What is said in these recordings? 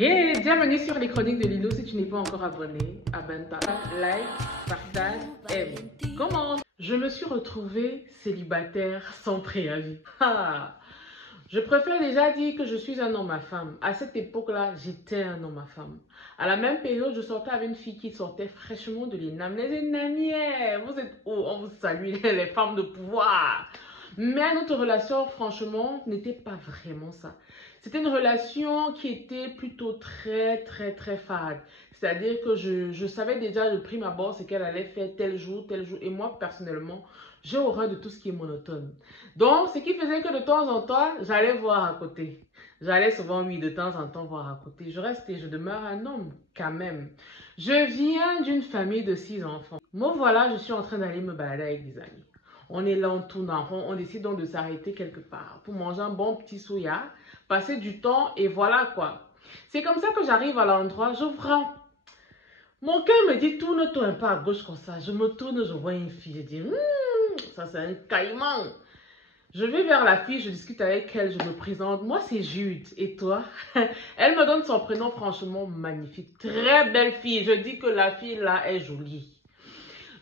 Hey, bienvenue sur les chroniques de Lilo. Si tu n'es pas encore abonné, abonne-toi, like, partage, aime. Comment? Je me suis retrouvée célibataire sans préavis. Je préfère déjà dire que je suis un homme à femme. À cette époque-là, j'étais un homme à femme. À la même période, je sortais avec une fille qui sortait fraîchement de l'ENAM. Les ENAMières, vous êtes où? On vous salue, les femmes de pouvoir. Mais notre relation, franchement, n'était pas vraiment ça. C'était une relation qui était plutôt très fade. C'est-à-dire que je savais déjà de prime abord ce qu'elle allait faire tel jour. Et moi, personnellement, j'ai horreur de tout ce qui est monotone. Donc, ce qui faisait que de temps en temps, j'allais voir à côté. J'allais souvent, oui, de temps en temps voir à côté. Je reste et je demeure un homme, quand même. Je viens d'une famille de 6 enfants. Moi, voilà, je suis en train d'aller me balader avec des amis. On est là, on tourne en rond, on décide donc de s'arrêter quelque part pour manger un bon petit soya, passer du temps et voilà quoi. C'est comme ça que j'arrive à l'endroit, j'ouvre. Mon cœur me dit tourne-toi un peu à gauche comme ça. Je me tourne, je vois une fille, je dis ça c'est un caïman. Je vais vers la fille, je discute avec elle, je me présente. Moi c'est Jude et toi? Elle me donne son prénom franchement magnifique, très belle fille. Je dis que la fille là est jolie.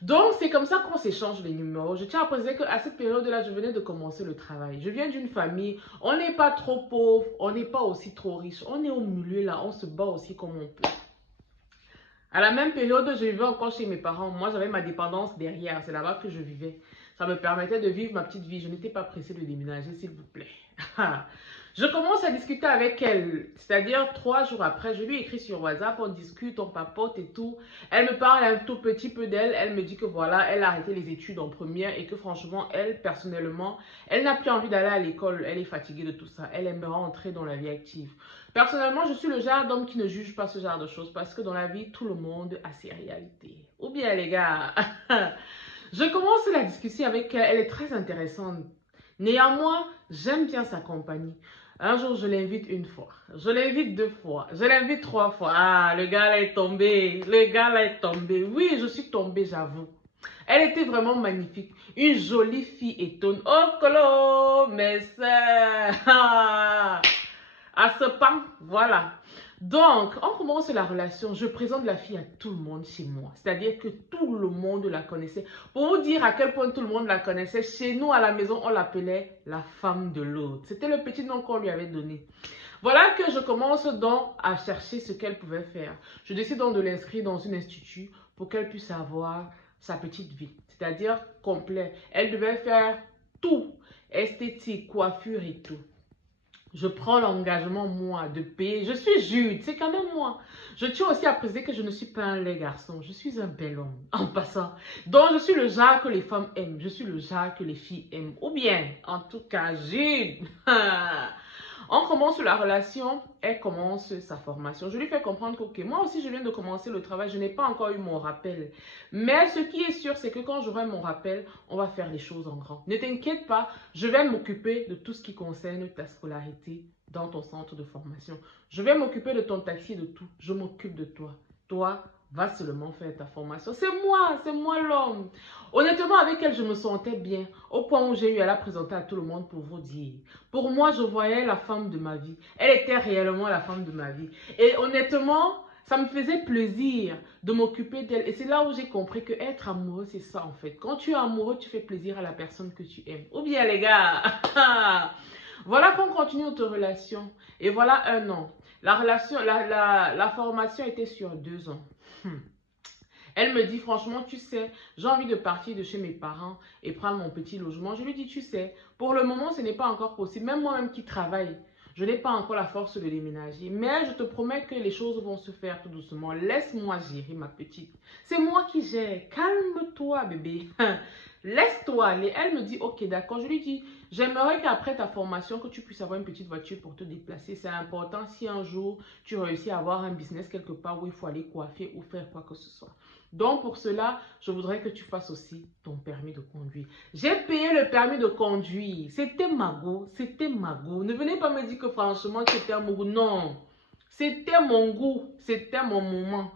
Donc, c'est comme ça qu'on s'échange les numéros. Je tiens à préciser qu'à cette période-là, je venais de commencer le travail. Je viens d'une famille, on n'est pas trop pauvre, on n'est pas aussi trop riche. On est au milieu là, on se bat aussi comme on peut. À la même période, je vivais encore chez mes parents. Moi, j'avais ma dépendance derrière. C'est là-bas que je vivais. Ça me permettait de vivre ma petite vie. Je n'étais pas pressée de déménager, s'il vous plaît. Je commence à discuter avec elle, c'est-à-dire 3 jours après, je lui écris sur WhatsApp, on discute, on papote et tout. Elle me parle un tout petit peu d'elle, elle me dit que voilà, elle a arrêté les études en première et que franchement, elle, personnellement, elle n'a plus envie d'aller à l'école, elle est fatiguée de tout ça, elle aimerait entrer dans la vie active. Personnellement, je suis le genre d'homme qui ne juge pas ce genre de choses parce que dans la vie, tout le monde a ses réalités. Ou bien les gars, je commence la discussion avec elle, elle est très intéressante. Néanmoins, j'aime bien sa compagnie. Un jour, je l'invite 1 fois. Je l'invite 2 fois. Je l'invite 3 fois. Ah, le gars là est tombé. Le gars là est tombé. Oui, je suis tombée, j'avoue. Elle était vraiment magnifique. Une jolie fille étonne. Oh, colo, mes sœurs. À ce pan, voilà. Donc, on commence la relation. Je présente la fille à tout le monde chez moi. C'est-à-dire que tout le monde la connaissait. Pour vous dire à quel point tout le monde la connaissait, chez nous à la maison, on l'appelait la femme de l'autre. C'était le petit nom qu'on lui avait donné. Voilà que je commence donc à chercher ce qu'elle pouvait faire. Je décide donc de l'inscrire dans un institut pour qu'elle puisse avoir sa petite vie. C'est-à-dire complet. Elle devait faire tout. Esthétique, coiffure et tout. Je prends l'engagement, moi, de payer. Je suis Jude, c'est quand même moi. Je tiens aussi à préciser que je ne suis pas un laid garçon. Je suis un bel homme, en passant. Donc, je suis le genre que les femmes aiment. Je suis le genre que les filles aiment. Ou bien, en tout cas, Jude. On commence la relation, elle commence sa formation. Je lui fais comprendre que, ok, moi aussi, je viens de commencer le travail. Je n'ai pas encore eu mon rappel. Mais ce qui est sûr, c'est que quand j'aurai mon rappel, on va faire les choses en grand. Ne t'inquiète pas, je vais m'occuper de tout ce qui concerne ta scolarité dans ton centre de formation. Je vais m'occuper de ton taxi et de tout. Je m'occupe de toi. Toi, va seulement faire ta formation. C'est moi l'homme. Honnêtement, avec elle, je me sentais bien. Au point où j'ai eu à la présenter à tout le monde pour vous dire. Pour moi, je voyais la femme de ma vie. Elle était réellement la femme de ma vie. Et honnêtement, ça me faisait plaisir de m'occuper d'elle. Et c'est là où j'ai compris que être amoureux, c'est ça en fait. Quand tu es amoureux, tu fais plaisir à la personne que tu aimes. Ou bien les gars, voilà qu'on continue notre relation. Et voilà 1 an. La formation était sur 2 ans. Elle me dit franchement, tu sais, j'ai envie de partir de chez mes parents et prendre mon petit logement. Je lui dis, tu sais, pour le moment, ce n'est pas encore possible. Même moi-même qui travaille, je n'ai pas encore la force de déménager. Mais je te promets que les choses vont se faire tout doucement. Laisse-moi gérer, ma petite. C'est moi qui gère. Calme-toi, bébé. Laisse-toi aller. Elle me dit, ok, d'accord. Je lui dis, j'aimerais qu'après ta formation, que tu puisses avoir une petite voiture pour te déplacer. C'est important si un jour, tu réussis à avoir un business quelque part où il faut aller coiffer ou faire quoi que ce soit. Donc, pour cela, je voudrais que tu fasses aussi ton permis de conduire. J'ai payé le permis de conduire. C'était Mago. C'était Mago. Ne venez pas me dire que franchement, c'était un goût. Non. C'était mon goût. C'était mon moment.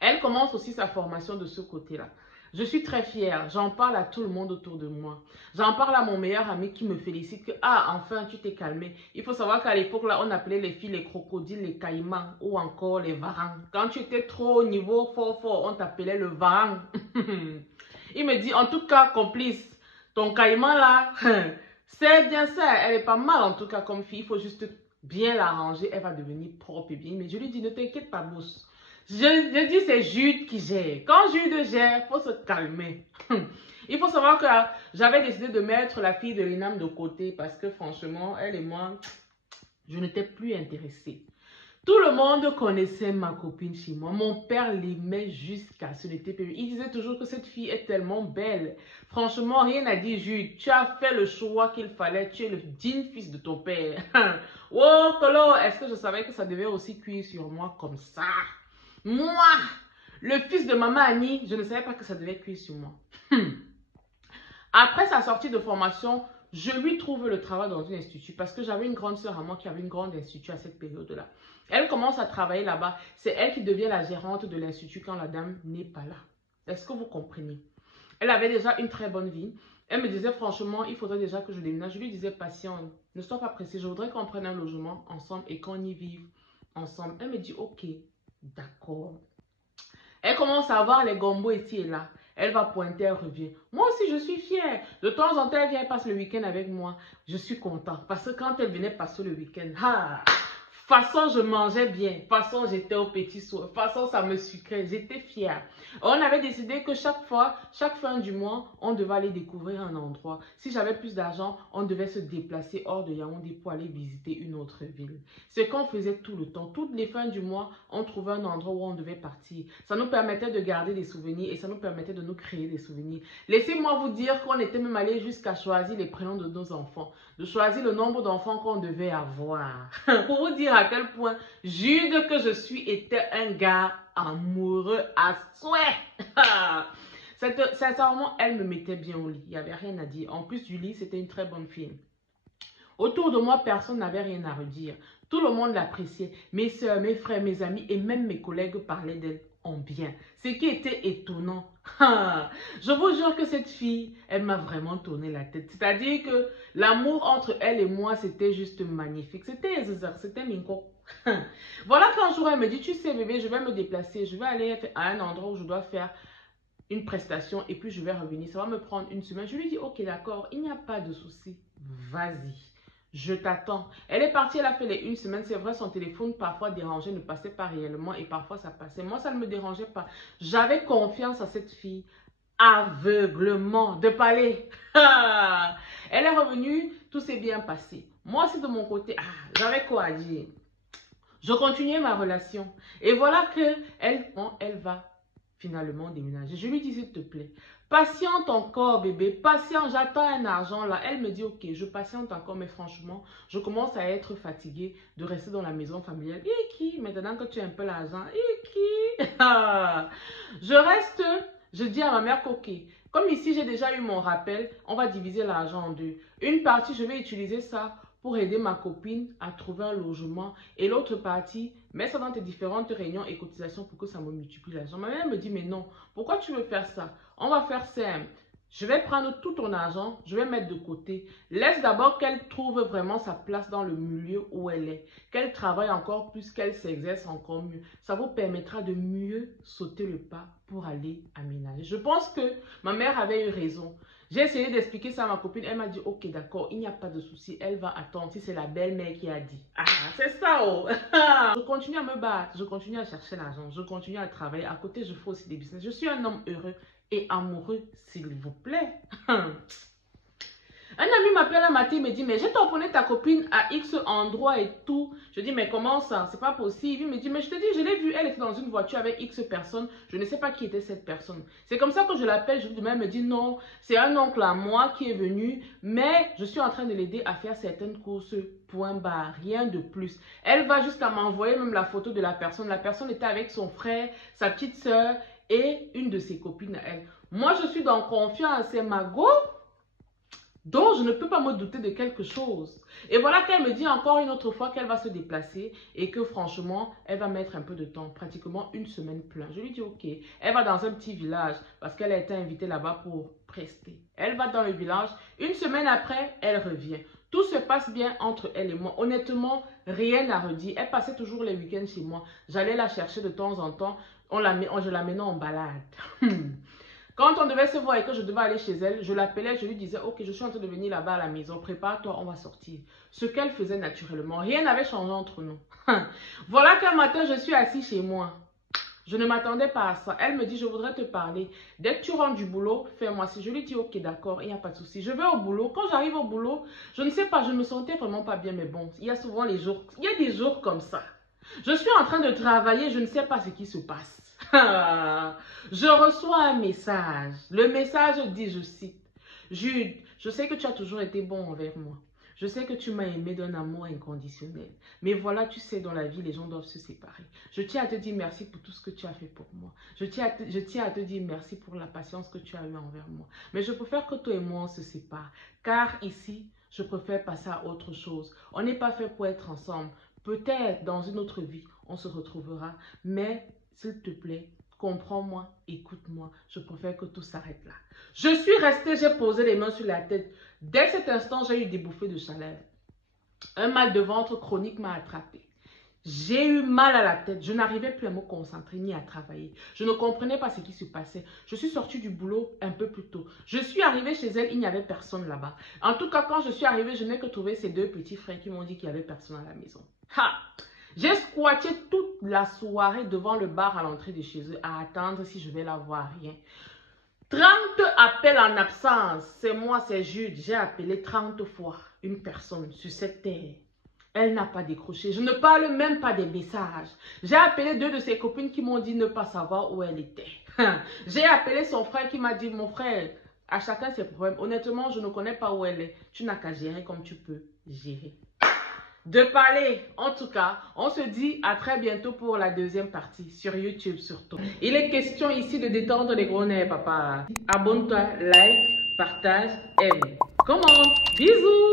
Elle commence aussi sa formation de ce côté-là. Je suis très fière. J'en parle à tout le monde autour de moi. J'en parle à mon meilleur ami qui me félicite que, ah, enfin, tu t'es calmé. Il faut savoir qu'à l'époque, là, on appelait les filles les crocodiles, les caïmans ou encore les varans. Quand tu étais trop au niveau fort, on t'appelait le varan. Il me dit, en tout cas, complice, ton caïman là, c'est bien ça. Elle est pas mal en tout cas comme fille. Il faut juste bien l'arranger. Elle va devenir propre et bien. Mais je lui dis, ne t'inquiète pas, Mousse. Je dis, c'est Jude qui gère. Quand Jude gère, il faut se calmer. Il faut savoir que j'avais décidé de mettre la fille de l'INAM de côté parce que franchement, elle et moi, je n'étais plus intéressée. Tout le monde connaissait ma copine chez moi. Mon père l'aimait jusqu'à ce n'était plus. Il disait toujours que cette fille est tellement belle. Franchement, rien n'a dit, Jude. Tu as fait le choix qu'il fallait. Tu es le digne fils de ton père. Oh, Colo, est-ce que je savais que ça devait aussi cuire sur moi comme ça? Moi, le fils de maman Annie, je ne savais pas que ça devait cuire sur moi. Après sa sortie de formation, je lui trouve le travail dans un institut parce que j'avais une grande sœur à moi qui avait une grande institut à cette période-là. Elle commence à travailler là-bas. C'est elle qui devient la gérante de l'institut quand la dame n'est pas là. Est-ce que vous comprenez? Elle avait déjà une très bonne vie. Elle me disait franchement, il faudrait déjà que je déménage. Je lui disais, patiente, ne sois pas pressée. Je voudrais qu'on prenne un logement ensemble et qu'on y vive ensemble. Elle me dit, ok, d'accord. Elle commence à avoir les gombos ici et là. Elle va pointer, elle revient. Moi aussi, je suis fière. De temps en temps, elle vient, elle passe le week-end avec moi. Je suis contente. Parce que quand elle venait passer le week-end, façon, je mangeais bien. Façon, j'étais au petit soir. Façon, ça me sucrait. J'étais fière. On avait décidé que chaque fin du mois, on devait aller découvrir un endroit. Si j'avais plus d'argent, on devait se déplacer hors de Yaoundé pour aller visiter une autre ville. C'est qu'on faisait tout le temps. Toutes les fins du mois, on trouvait un endroit où on devait partir. Ça nous permettait de garder des souvenirs et ça nous permettait de nous créer des souvenirs. Laissez-moi vous dire qu'on était même allé jusqu'à choisir les prénoms de nos enfants. De choisir le nombre d'enfants qu'on devait avoir. Pour vous dire à quel point Jude que je suis était un gars amoureux à souhait. Sincèrement, elle me mettait bien au lit. Il n'y avait rien à dire. En plus du lit, c'était une très bonne fille. Autour de moi, personne n'avait rien à redire. Tout le monde l'appréciait. Mes soeurs, mes frères, mes amis et même mes collègues parlaient d'elle en bien. Ce qui était étonnant. Je vous jure que cette fille, elle m'a vraiment tourné la tête. C'est-à-dire que l'amour entre elle et moi, c'était juste magnifique. C'était minko. Voilà qu'un jour, elle me dit, tu sais bébé, je vais me déplacer. Je vais aller à un endroit où je dois faire une prestation et puis je vais revenir. Ça va me prendre une semaine. Je lui dis, ok, d'accord, il n'y a pas de souci. Vas-y. Je t'attends. Elle est partie, elle a fait les une semaine. C'est vrai, son téléphone parfois dérangeait, ne passait pas réellement et parfois ça passait. Moi, ça ne me dérangeait pas. J'avais confiance à cette fille. Aveuglement de parler. Elle est revenue, tout s'est bien passé. Moi aussi de mon côté, j'avais quoi à dire. Je continuais ma relation. Et voilà que elle va finalement déménager. Je lui dis, s'il te plaît, patiente encore, bébé. Patiente, j'attends un argent là. Elle me dit, ok, je patiente encore, mais franchement, je commence à être fatiguée de rester dans la maison familiale. Et qui, maintenant que tu as un peu l'argent, et qui je reste, je dis à ma mère qu'ok, comme ici j'ai déjà eu mon rappel, on va diviser l'argent en deux. Une partie, je vais utiliser ça pour aider ma copine à trouver un logement. Et l'autre partie, mets ça dans tes différentes réunions et cotisations pour que ça me multiplie l'argent. Ma mère me dit, mais non, pourquoi tu veux faire ça? On va faire simple. Je vais prendre tout ton argent, je vais mettre de côté. Laisse d'abord qu'elle trouve vraiment sa place dans le milieu où elle est. Qu'elle travaille encore plus, qu'elle s'exerce encore mieux. Ça vous permettra de mieux sauter le pas pour aller aménager. Je pense que ma mère avait eu raison. J'ai essayé d'expliquer ça à ma copine. Elle m'a dit, ok, d'accord, il n'y a pas de souci. Elle va attendre si c'est la belle-mère qui a dit. C'est ça, oh. Je continue à me battre. Je continue à chercher l'argent. Je continue à travailler. À côté, je fais aussi des business. Je suis un homme heureux et amoureux, s'il vous plaît. Un ami m'appelle un matin, il me dit, mais j'ai tamponné ta copine à X endroit et tout. Je dis, mais comment ça? C'est pas possible. Il me dit, mais je te dis, je l'ai vue, elle était dans une voiture avec X personnes. Je ne sais pas qui était cette personne. C'est comme ça que je l'appelle. Je lui dis, elle me dit, non, c'est un oncle à moi qui est venu, mais je suis en train de l'aider à faire certaines courses. Point barre, rien de plus. Elle va jusqu'à m'envoyer même la photo de la personne. La personne était avec son frère, sa petite soeur et une de ses copines à elle. Moi, je suis dans confiance, c'est Mago. Donc, je ne peux pas me douter de quelque chose. Et voilà qu'elle me dit encore une autre fois qu'elle va se déplacer et que franchement, elle va mettre un peu de temps, pratiquement une semaine pleine. Je lui dis ok. Elle va dans un petit village parce qu'elle a été invitée là-bas pour prester. Elle va dans le village. Une semaine après, elle revient. Tout se passe bien entre elle et moi. Honnêtement, rien n'a redit. Elle passait toujours les week-ends chez moi. J'allais la chercher de temps en temps. Je l'amenais en balade. Quand on devait se voir et que je devais aller chez elle, je l'appelais, je lui disais, ok, je suis en train de venir là-bas à la maison, prépare-toi, on va sortir. Ce qu'elle faisait naturellement, rien n'avait changé entre nous. Voilà qu'un matin, je suis assise chez moi. Je ne m'attendais pas à ça. Elle me dit, je voudrais te parler. Dès que tu rentres du boulot, fais-moi si. Je lui dis, ok, d'accord, il n'y a pas de souci. Je vais au boulot. Quand j'arrive au boulot, je ne sais pas, je me sentais vraiment pas bien, mais bon, il y a souvent les jours, il y a des jours comme ça. Je suis en train de travailler, je ne sais pas ce qui se passe. Je reçois un message. Le message dit, je cite, Jude, je sais que tu as toujours été bon envers moi. Je sais que tu m'as aimé d'un amour inconditionnel. Mais voilà, tu sais, dans la vie, les gens doivent se séparer. Je tiens à te dire merci pour tout ce que tu as fait pour moi. Je tiens à te dire merci pour la patience que tu as eue envers moi. Mais je préfère que toi et moi, on se sépare. Car ici, je préfère passer à autre chose. On n'est pas fait pour être ensemble. Peut-être dans une autre vie, on se retrouvera. Mais, s'il te plaît, comprends-moi, écoute-moi. Je préfère que tout s'arrête là. Je suis restée, j'ai posé les mains sur la tête. Dès cet instant, j'ai eu des bouffées de chaleur. Un mal de ventre chronique m'a attrapée. J'ai eu mal à la tête. Je n'arrivais plus à me concentrer ni à travailler. Je ne comprenais pas ce qui se passait. Je suis sortie du boulot un peu plus tôt. Je suis arrivée chez elle, il n'y avait personne là-bas. En tout cas, quand je suis arrivée, je n'ai que trouvé ces deux petits frères qui m'ont dit qu'il n'y avait personne à la maison. Ha! J'ai squatté toute la soirée devant le bar à l'entrée de chez eux à attendre si je vais la voir, rien. 30 appels en absence. C'est moi, c'est Jude. J'ai appelé 30 fois une personne sur cette terre. Elle n'a pas décroché. Je ne parle même pas des messages. J'ai appelé deux de ses copines qui m'ont dit ne pas savoir où elle était. J'ai appelé son frère qui m'a dit, mon frère, à chacun ses problèmes. Honnêtement, je ne connais pas où elle est. Tu n'as qu'à gérer comme tu peux gérer. De parler, en tout cas, on se dit à très bientôt pour la deuxième partie sur YouTube surtout. Il est question ici de détendre les gros nerfs, papa. Abonne-toi, like, partage, aime. Commande, bisous.